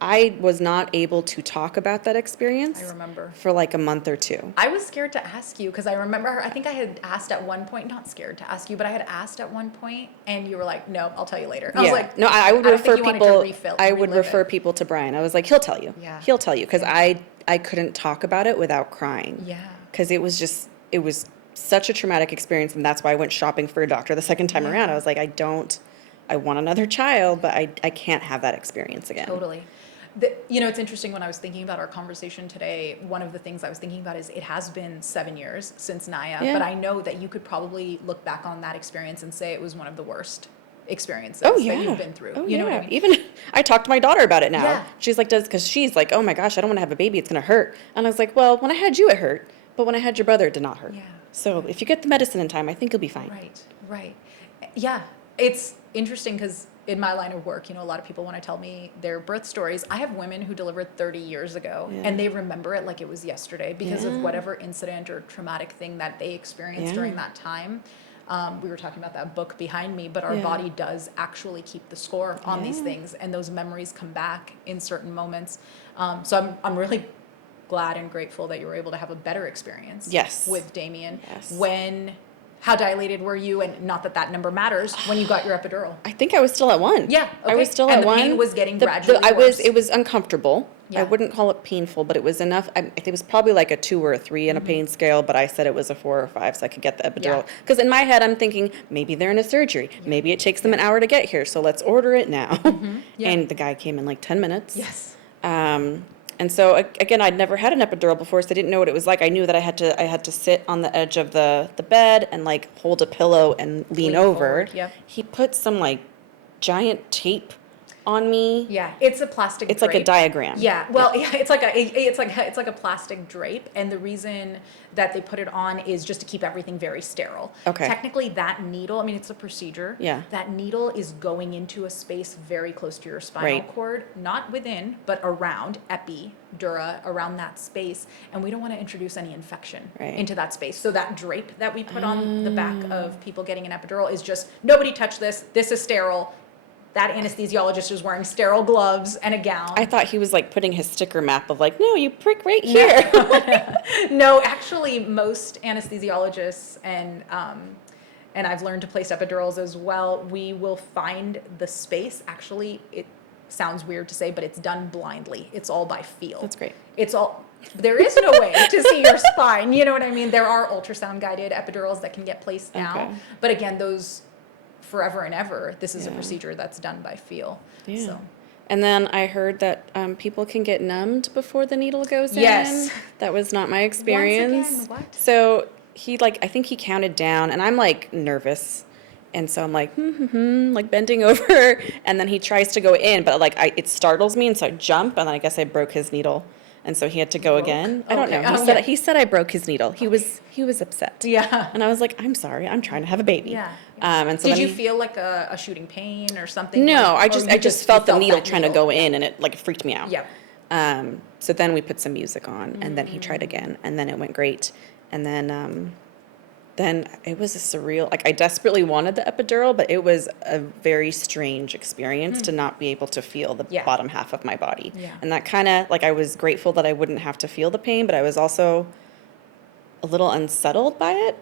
I was not able to talk about that experience. I remember. For like a month or two. I was scared to ask you because I remember, I think I had asked at one point, not scared to ask you, but I had asked at one point and you were like, no, I'll tell you later. I was like, no, I would don't think refer you wanted to people. I would relive refer it. people to Brian. I was like, he'll tell you. Yeah. He'll tell you because Yeah. I couldn't talk about it without crying. Yeah. Because it was such a traumatic experience, and that's why I went shopping for a doctor the second time around. I was like, I want another child, but I can't have that experience again. Totally. It's interesting when I was thinking about our conversation today, one of the things I was thinking about is it has been 7 years since Naya, Yeah. but I know that you could probably look back on that experience and say it was one of the worst experiences Oh, yeah. that you've been through. Oh, You know what yeah. I mean? Even I talk to my daughter about it now. Yeah. She's like, because she's like, oh my gosh, I don't want to have a baby. It's going to hurt. And I was like, well, when I had you, it hurt. But when I had your brother, it did not hurt. Yeah. So if you get the medicine in time, I think you'll be fine. Right. Yeah. It's interesting because in my line of work, a lot of people want to tell me their birth stories. I have women who delivered 30 years ago Yeah. and they remember it like it was yesterday because Yeah. of whatever incident or traumatic thing that they experienced Yeah. during that time. We were talking about that book behind me, but our Yeah. body does actually keep the score on these Yeah. things, and those memories come back in certain moments. So I'm really glad and grateful that you were able to have a better experience Yes. with Damien. Yes. How dilated were you? And not that that number matters when you got your epidural. I think I was still at 1. Yeah, I okay. was still And at the 1. pain was getting gradually I worse. It was uncomfortable. Yeah. I wouldn't call it painful, but it was enough. It was probably like a 2 or a 3 in a pain scale, but I said it was a 4 or 5 so I could get the epidural. Yeah. Because in my head, I'm thinking, maybe they're in a surgery. Maybe it takes them an hour to get here, so let's order it now. Yeah. And the guy came in like 10 minutes. Yes. And so again, I'd never had an epidural before, so I didn't know what it was like. I knew that I had to sit on the edge of the bed and like hold a pillow and lean over. Forward, yep. He put some like giant tape on me. Yeah, it's a plastic. It's drape. like a diagram. Yeah, well, yeah, it's like a plastic drape, and the reason that they put it on is just to keep everything very sterile. Okay. Technically, that needle, I mean, it's a procedure. Yeah. That needle is going into a space very close to your spinal Right. cord, not within, but around dura, around that space, and we don't want to introduce any infection Right. into that space. So that drape that we put on the back of people getting an epidural is just nobody touch this. This is sterile. That anesthesiologist is wearing sterile gloves and a gown. I thought he was like putting his sticker map of like, no, you prick right here. No, actually, most anesthesiologists and I've learned to place epidurals as well. We will find the space. Actually, it sounds weird to say, but it's done blindly. It's all by feel. That's great. There is no way to see your spine. You know what I mean? There are ultrasound guided epidurals that can get placed now, Okay. but again, those forever and ever. This is a Yeah. procedure that's done by feel. Yeah. So. And then I heard that people can get numbed before the needle goes in. Yes. That was not my experience. Once again, what? So I think he counted down, and I'm like nervous. And so I'm like, like bending over. And then he tries to go in, but like it startles me. And so I jump, and then I guess I broke his needle. And so he had to go again. I don't Okay. know. Oh, He said I broke his needle. He was upset. Yeah. And I was like, I'm sorry. I'm trying to have a baby. Yeah. And so Did then you feel like a shooting pain or something? No, like, or I you just felt the you needle that trying to needle? go in, and it like freaked me out. Yeah. So then we put some music on, and then he tried again, and then it went great. And then it was a surreal, like I desperately wanted the epidural, but it was a very strange experience to not be able to feel the Yeah. bottom half of my body. Yeah. And that kind of, like I was grateful that I wouldn't have to feel the pain, but I was also a little unsettled by it.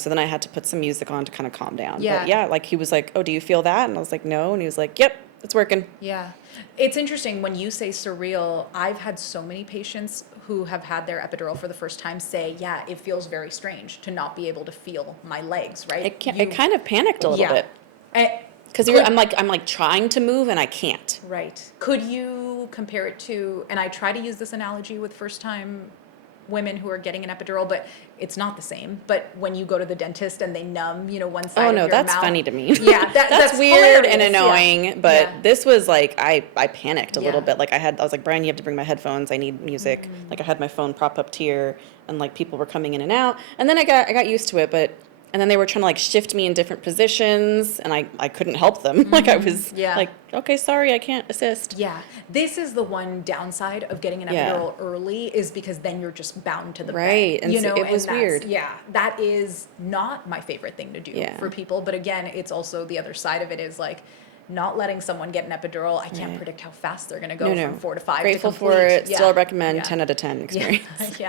So then I had to put some music on to kind of calm down. Yeah. But yeah, like he was like, oh, do you feel that? And I was like, no. And he was like, yep, it's working. Yeah. It's interesting when you say surreal. I've had so many patients who have had their epidural for the first time say, yeah, it feels very strange to not be able to feel my legs, right? It kind of panicked a little bit. Because I'm like trying to move and I can't. Right. Could you compare it to, and I try to use this analogy with first time women who are getting an epidural, but it's not the same. But when you go to the dentist and they numb, one side Oh of no, your that's mouth. funny to me. Yeah, that's weird and hilarious, yeah. annoying. But Yeah. this was like I panicked a little Yeah. bit. Like I was like, Brian, you have to bring my headphones. I need music. Like I had my phone prop up here, and like people were coming in and out. And then I got used to it, but. And then they were trying to like shift me in different positions, and I couldn't help them. Like I was Yeah. like, okay, sorry, I can't assist. Yeah, this is the one downside of getting an Yeah. epidural early is because then you're just bound to the Right, bed. and so it was that's- weird. Yeah, that is not my favorite thing to do Yeah. for people. But again, it's also the other side of it is like, not letting someone get an epidural. I can't predict how fast they're going to go No. from 4 to 5 Grateful to complete. for it. Yeah. Still recommend Yeah. 10 out of 10 experience.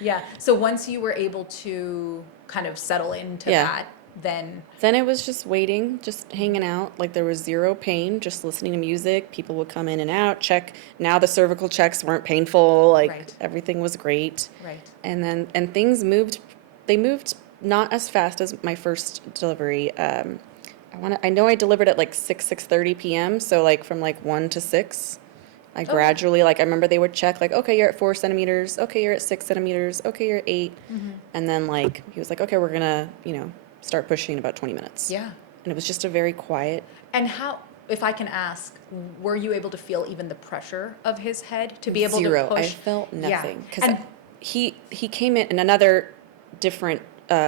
Yeah. So once you were able to kind of settle into that, then it was just waiting, just hanging out. Like there was zero pain, just listening to music. People would come in and out, check. Now the cervical checks weren't painful. Like everything was great. Right. And things moved. They moved not as fast as my first delivery. I know I delivered at like 6:30 p.m. So like from like 1 to 6, I gradually, like I remember they would check like, okay, you're at 4 centimeters. Okay, you're at 6 centimeters. Okay, you're at 8. And then like, he was like, okay, we're gonna, start pushing in about 20 minutes. Yeah. And it was just a very quiet. And how, if I can ask, were you able to feel even the pressure of his head to be able Zero. to push? I felt nothing. Yeah. Because he came in another different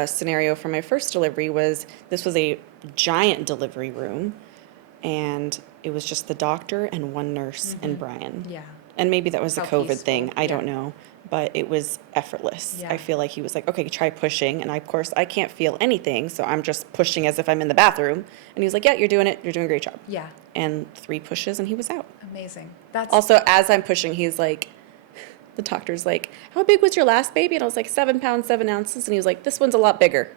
scenario from my first delivery was, this was a giant delivery room, and it was just the doctor and one nurse and Brian. Yeah. And maybe that was a How COVID peaceful. thing. I don't know. But it was effortless. Yeah. I feel like he was like, okay, try pushing. And of course, I can't feel anything. So I'm just pushing as if I'm in the bathroom. And he was like, yeah, you're doing it. You're doing a great job. Yeah. And 3 pushes and he was out. Amazing. That's Also, as I'm pushing, he's like, the doctor's like, how big was your last baby? And I was like, 7 pounds, 7 ounces. And he was like, this one's a lot bigger.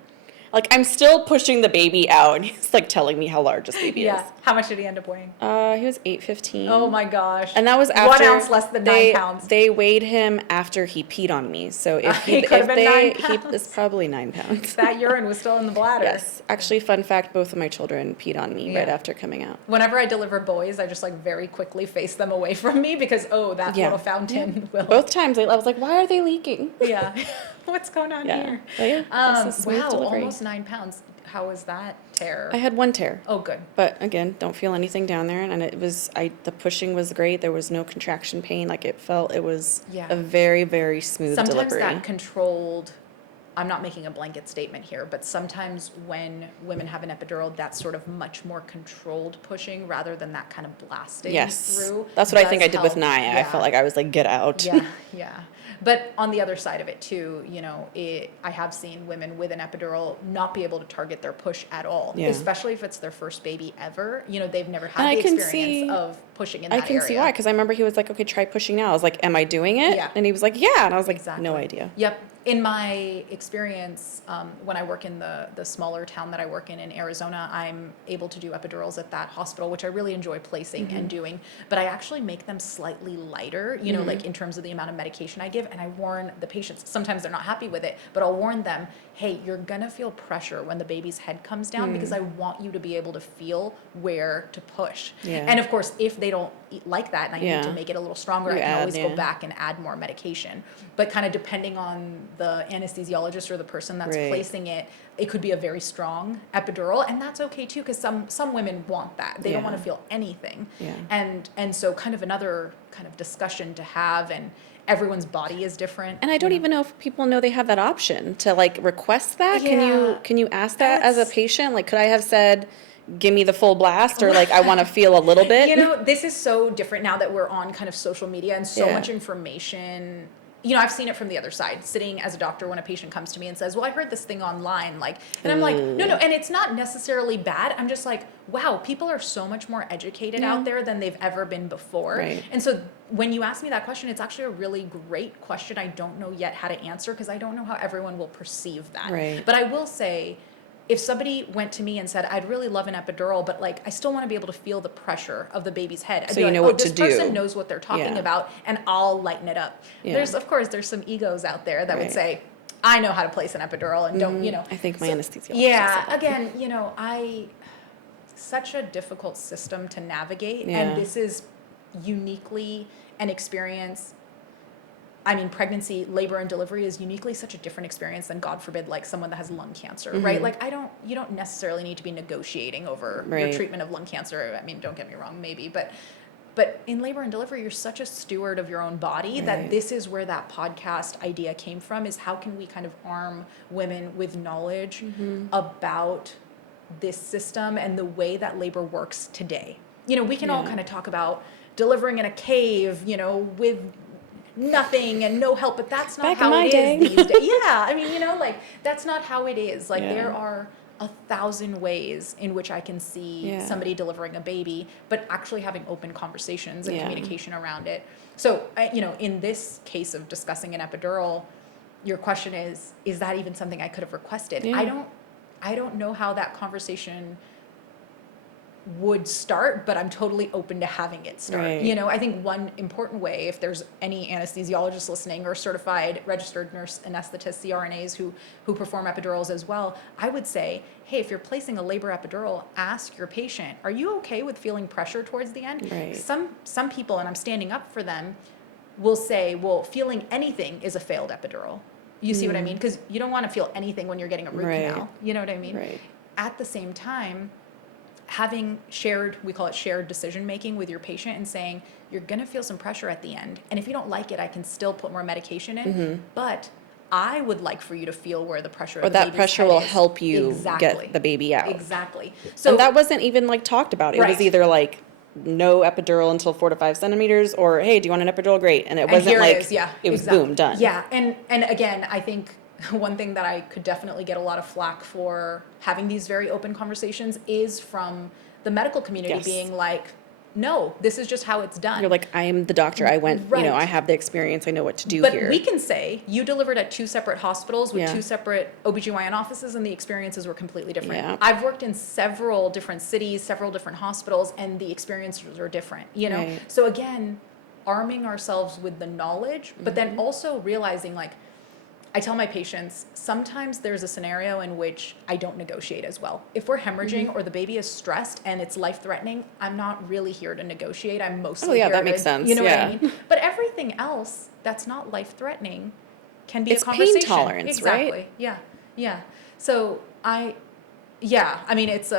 Like, I'm still pushing the baby out. And he's like telling me how large this baby is. How much did he end up weighing? He was 815. Oh my gosh. And that was after 1 ounce less than 9 pounds. They weighed him after he peed on me. So if He could have been 9 pounds. it's probably 9 pounds. That urine was still in the bladder. Yes. Actually, fun fact, both of my children peed on me right after coming out. Whenever I deliver boys, I just like very quickly face them away from me because, that little fountain will. Both times I was like, why are they leaking? Yeah. What's going on here? But it's a smooth Wow, delivery. almost 9 pounds. How was that tear? I had 1 tear. Oh, good. But again, don't feel anything down there. And it was, the pushing was great. There was no contraction pain. Like it was a very, very smooth Sometimes delivery. that controlled, I'm not making a blanket statement here, but sometimes when women have an epidural, that's sort of much more controlled pushing rather than that kind of blasting through. That's what I think I did with help. Naya. I felt like I was like, get out. Yeah. But on the other side of it too, I have seen women with an epidural not be able to target their push at all, especially if it's their first baby ever. They've never had the experience of pushing in that area. I can see why, because I remember he was like, okay, try pushing now. I was like, am I doing it? Yeah. And he was like, yeah. And I was like, Exactly. no idea. Yep. In my experience, when I work in the smaller town that I work in Arizona, I'm able to do epidurals at that hospital, which I really enjoy placing and doing. But I actually make them slightly lighter, like in terms of the amount of medication I give. And I warn the patients, sometimes they're not happy with it, but I'll warn them, hey, you're going to feel pressure when the baby's head comes down because I want you to be able to feel where to push. Yeah. And of course, if they don't like that and I need to make it a little stronger, I can always go back. back and add more medication. But kind of depending on the anesthesiologist or the person that's placing it, it could be a very strong epidural, and that's okay too, because some women want that. They don't want to feel anything. And so kind of another kind of discussion to have, and everyone's body is different. And I don't even know if people know they have that option to like request that. Yeah. Can you ask that as a patient? Like, could I have said, give me the full blast, or like I want to feel a little bit? This is so different now that we're on kind of social media and so much information. I've seen it from the other side, sitting as a doctor when a patient comes to me and says, well, I heard this thing online, and I'm like, no, and it's not necessarily bad. I'm just like, wow, people are so much more educated out there than they've ever been before. Right. And so when you ask me that question, it's actually a really great question. I don't know yet how to answer because I don't know how everyone will perceive that. Right. But I will say, if somebody went to me and said, I'd really love an epidural, but like I still want to be able to feel the pressure of the baby's head. I'd So be you like, know what to this person do. knows what they're talking Yeah. about, and I'll lighten it up. Yeah. There's some egos out there that would say, I know how to place an epidural and don't, I think my anesthesiologist. Yeah, said that. again, such a difficult system to navigate, Yeah. and this is uniquely an experience. I mean, pregnancy, labor, and delivery is uniquely such a different experience than, God forbid, like someone that has lung cancer, right? Like, you don't necessarily need to be negotiating over your treatment of lung cancer. I mean, don't get me wrong, maybe, but in labor and delivery, you're such a steward of your own body that this is where that podcast idea came from, is how can we kind of arm women with knowledge about this system and the way that labor works today. We can all kind of talk about delivering in a cave, with nothing and no help, but that's not Back in how my it day. is these days. Yeah, I mean, that's not how it is. Like, there are 1,000 ways in which I can see Yeah. somebody delivering a baby, but actually having open conversations and Yeah. communication around it. So, in this case of discussing an epidural, your question is that even something I could have requested? Yeah. I don't know how that conversation would start, but I'm totally open to having it start. Right. I think one important way, if there's any anesthesiologists listening or certified registered nurse anesthetists, CRNAs who perform epidurals as well, I would say, hey, if you're placing a labor epidural, ask your patient, are you okay with feeling pressure towards the end? Right. Some people, and I'm standing up for them, will say, well, feeling anything is a failed epidural. You see what I mean? Because you don't want to feel anything when you're getting a root Right. canal. You know what I mean? Right. At the same time, having we call it shared decision making with your patient and saying, you're going to feel some pressure at the end. And if you don't like it, I can still put more medication in. But I would like for you to feel where the pressure Or of the that baby's pressure head will is. help you Exactly. get the baby out. Exactly. So And that wasn't even like talked about. It was Right. either like no epidural until 4 to 5 centimeters, or hey, do you want an epidural? Great. And it wasn't here like it is. Yeah, it was exactly. boom, done. Yeah, and again, I think one thing that I could definitely get a lot of flack for having these very open conversations is from the medical community Yes. being like, no, this is just how it's done. You're like, I am the doctor. I went, Right. I have the experience. I know what to do But here. we can say you delivered at 2 separate hospitals with Yeah. 2 separate OBGYN offices, and the experiences were completely different. Yeah. I've worked in several different cities, several different hospitals, and the experiences are different, Right. So again, arming ourselves with the knowledge, but then Mm-hmm. also realizing, like, I tell my patients, sometimes there's a scenario in which I don't negotiate as well. If we're hemorrhaging Mm-hmm. or the baby is stressed and it's life-threatening, I'm not really here to negotiate. I'm mostly Oh, yeah, here that to, makes sense. you know Yeah. what I mean? But everything else that's not life-threatening can be It's a pain conversation. tolerance, exactly. right? Yeah. So I mean, it's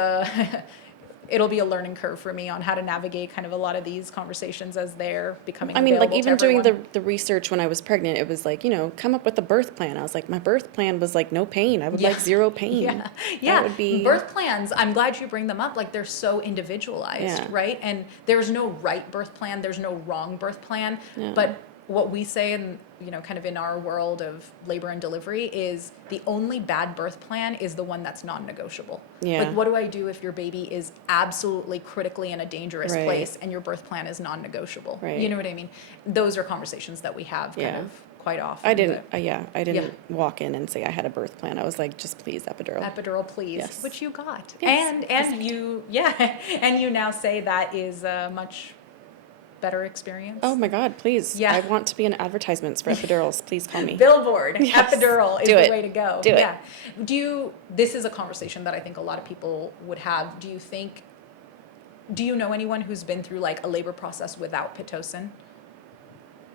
it'll be a learning curve for me on how to navigate kind of a lot of these conversations as they're becoming I mean, like available to even doing everyone. the research when I was pregnant, it was like, come up with a birth plan. I was like, my birth plan was like no pain. I would Yeah. like 0 pain. Yeah. That would be Birth plans, I'm glad you bring them up. Like, they're so individualized, Yeah. right? And there's no right birth plan, there's no wrong birth plan. Yeah. But what we say in, kind of in our world of labor and delivery is the only bad birth plan is the one that's non-negotiable. Yeah. Like, what do I do if your baby is absolutely critically in a dangerous Right. place and your birth plan is non-negotiable? Right. You know what I mean? Those are conversations that we have kind Yeah. of quite often. I didn't, but- I didn't walk in and say I had a birth plan. I was like, just please epidural. Epidural, please, Yes. which you got, Yes, and you, and you now say that is a much better experience. Oh my God, please. Yeah. I want to be in advertisements for epidurals. Please call me. Billboard, Yes. epidural is Do the it. way to go. Do it. Yeah. This is a conversation that I think a lot of people would have. Do you know anyone who's been through like a labor process without Pitocin?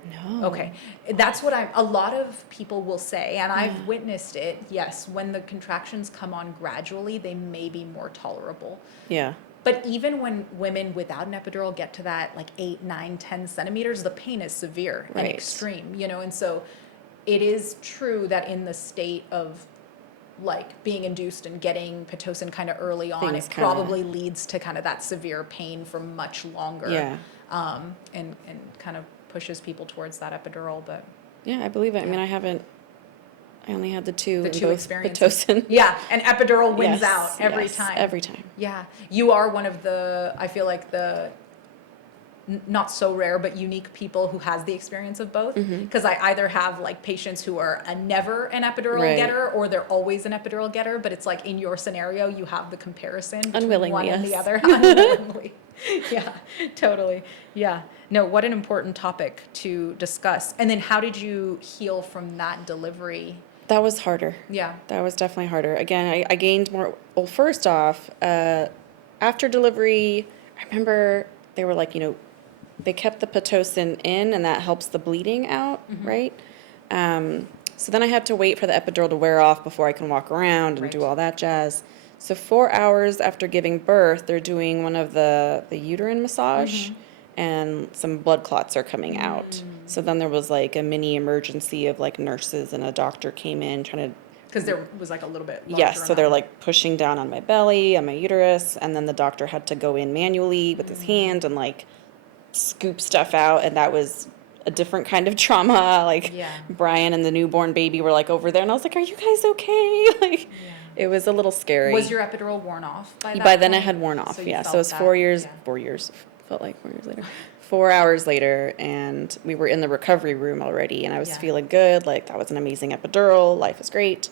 No. Okay. That's what a lot of people will say, and I've witnessed it. Yes, when the contractions come on gradually, they may be more tolerable. Yeah. But even when women without an epidural get to that like 8, 9, 10 centimeters, the pain is severe and Right. extreme, and so it is true that in the state of like being induced and getting Pitocin kind of early on, Things it kinda- probably leads to kind of that severe pain for much longer. Yeah. And kind of pushes people towards that epidural, but Yeah, I believe it. I mean, I only had the two both experiences. Pitocin. Yeah, and epidural wins Yes, out every yes, time. Every time. Yeah, you are one of the, I feel like not so rare, but unique people who has the experience of both. Because I either have like patients who are never an epidural Right. getter, or they're always an epidural getter, but it's like in your scenario, you have the comparison between Unwillingly, one and the yes. other. Unwillingly. Yeah, totally. Yeah. No, what an important topic to discuss. And then how did you heal from that delivery? That was harder. Yeah. That was definitely harder. Again, I gained more. Well, first off, after delivery, I remember they were like, they kept the Pitocin in, and that helps the bleeding out, right? So then I had to wait for the epidural to wear off before I can walk around and do Right. all that jazz. So 4 hours after giving birth, they're doing one of the uterine massage, and some blood clots are coming out. So then there was like a mini emergency of like nurses and a doctor came in trying to. Because there was like a little bit larger Yes, so they're amount. like pushing down on my belly, on my uterus, and then the doctor had to go in manually with his hand and like scoop stuff out, and that was a different kind of trauma. Like Yeah. Brian and the newborn baby were like over there, and I was like, "Are you guys okay?" Like, It was a little scary. Was your epidural worn off by that By then it point? had worn off, So you yeah. So felt it was that? 4 years, Yeah. 4 years, felt like 4 years later. 4 hours later, and we were in the recovery room already, and I was Yeah. feeling good. Like, that was an amazing epidural. Life is great.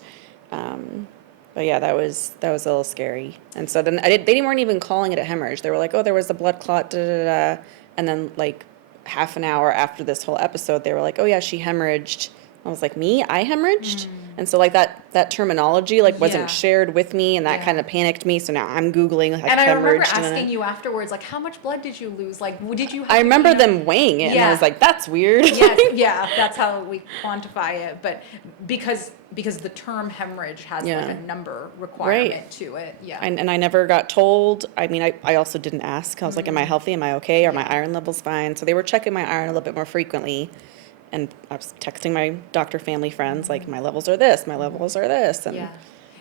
But yeah, that was a little scary. And so then they weren't even calling it a hemorrhage. They were like, oh, there was a blood clot, da da da. And then like half an hour after this whole episode, they were like, oh yeah, she hemorrhaged. I was like, me? I hemorrhaged? And so like that terminology like wasn't Yeah. shared with me, and that Yeah. kind of panicked me. So now I'm Googling like And I remember hemorrhaged. asking you afterwards, like, how much blood did you lose? Like, did you have I to remember clean up- them weighing it, and I Yeah. was like, that's weird. Yes, yeah, that's how we quantify it. But because the term hemorrhage has Yeah. like a number requirement to it. Yeah. And I never got told. I mean, I also didn't ask. I was like, am I healthy? Am I okay? Are my Yeah. iron levels fine? So they were checking my iron a little bit more frequently. And I was texting my doctor family friends, like, my levels are this, my levels are this. And Yeah.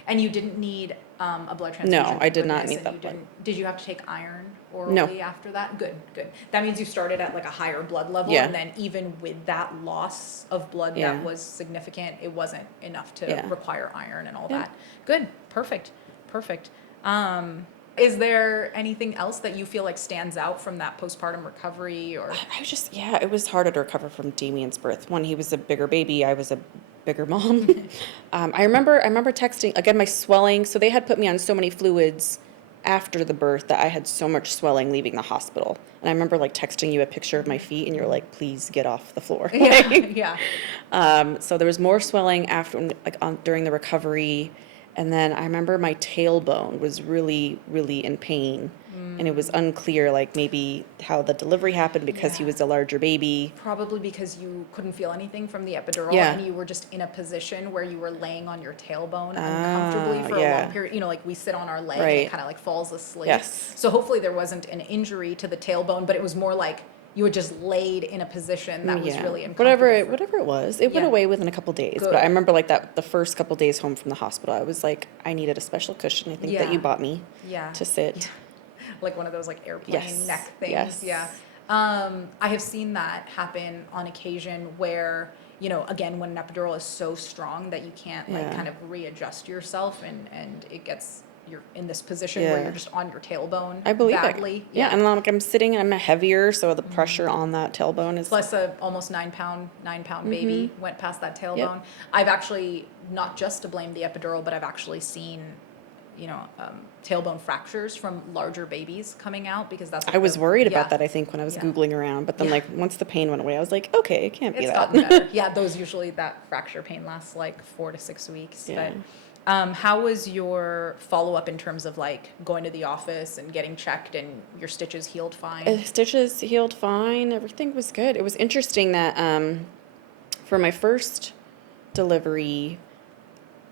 And you didn't need a blood transfusion? No, I did not thank need goodness, that and blood. Did you have to take iron orally after that? Good, good. That means you started at like a higher blood level, Yeah. and then even with that loss of blood Yeah. that was significant, it wasn't enough to Yeah. require iron and all Yeah. that. Good, perfect, perfect. Is there anything else that you feel like stands out from that postpartum recovery, or? yeah, it was harder to recover from Damien's birth. One, he was a bigger baby. I was a bigger mom. I remember texting, again, my swelling. So they had put me on so many fluids after the birth that I had so much swelling leaving the hospital. And I remember like texting you a picture of my feet, and you were like, please get off the floor. Yeah, yeah. So there was more swelling during the recovery. And then I remember my tailbone was really, really in pain. And it was unclear, like, maybe how the delivery happened because he Yeah. was a larger baby. Probably because you couldn't feel anything from the epidural, Yeah. and you were just in a position where you were laying on your tailbone uncomfortably for a yeah. long period. You know, like we sit on our leg and Right. it kind of like falls asleep. Yes. So hopefully there wasn't an injury to the tailbone, but it was more like you had just laid in a position that was really uncomfortable. Whatever it was, it went Yeah. away within a couple days. Good. But I remember like the first couple days home from the hospital, I was like, I needed a special cushion. I think that Yeah. you bought me Yeah. to sit. Like one of those like airplane Yes. neck things. Yes. Yeah. I have seen that happen on occasion where, you know, again, when an epidural is so strong that you can't like Yeah. kind of readjust yourself, and it gets, you're in this position where Yeah. you're just on your tailbone I believe badly. it. Yeah, and like I'm sitting and I'm heavier, so the pressure on that tailbone is. Plus a almost 9 pound baby went past that tailbone. I've actually, not just to blame the epidural, but I've actually seen, you know, tailbone fractures from larger babies coming out, because that's what I was worried about yeah. that, I think, when I was Yeah. Googling around. But then, Yeah. like, once the pain went away, I was like, okay, it can't be It's that. gotten better. Yeah, those usually, that fracture pain lasts like 4 to 6 weeks. Yeah. But how was your follow-up in terms of like going to the office and getting checked, and your stitches healed fine? Stitches healed fine. Everything was good. It was interesting that for my first delivery,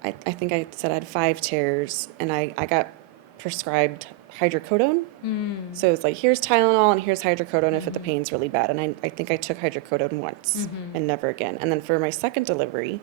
I think I said I had 5 tears, and I got prescribed hydrocodone. So it's like, here's Tylenol and here's hydrocodone if the pain's really bad. And I think I took hydrocodone once and never again. And then for my second delivery,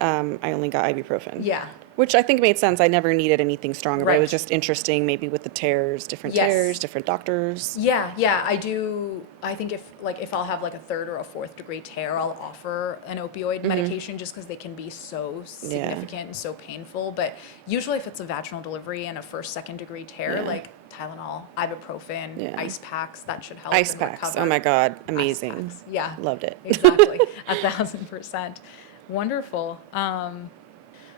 I only got ibuprofen. Yeah. Which I think made sense. I never needed anything stronger, but it Right. was just interesting, maybe with the tears, different Yes. tears, different doctors. Yeah, yeah, I do. I think if I'll have like a 3rd or a 4th degree tear, I'll offer an opioid medication, just because they can be so significant and so painful. But usually if it's a vaginal delivery and a 1st, 2nd degree tear, Yeah. like Tylenol, ibuprofen, Yeah. ice packs, that should help. Ice and packs. recover. Oh my God. Ice Amazing. packs. Yeah. Loved it. Exactly. 1,000%. Wonderful.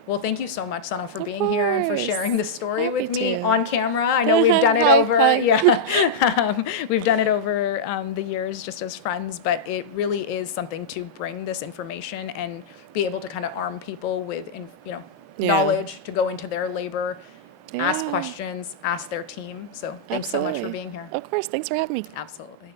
Well, thank you so much, Sana, for Of being here and for course. sharing this story Happy with me to. on camera. I know we've done it Hi, over, hi. yeah, we've done it over the years just as friends, but it really is something to bring this information and be able to kind of arm people with, Yeah. knowledge to go into their labor, ask Yeah. questions, ask their team. So thanks so much for Absolutely. being here. Of course. Thanks for having me. Absolutely.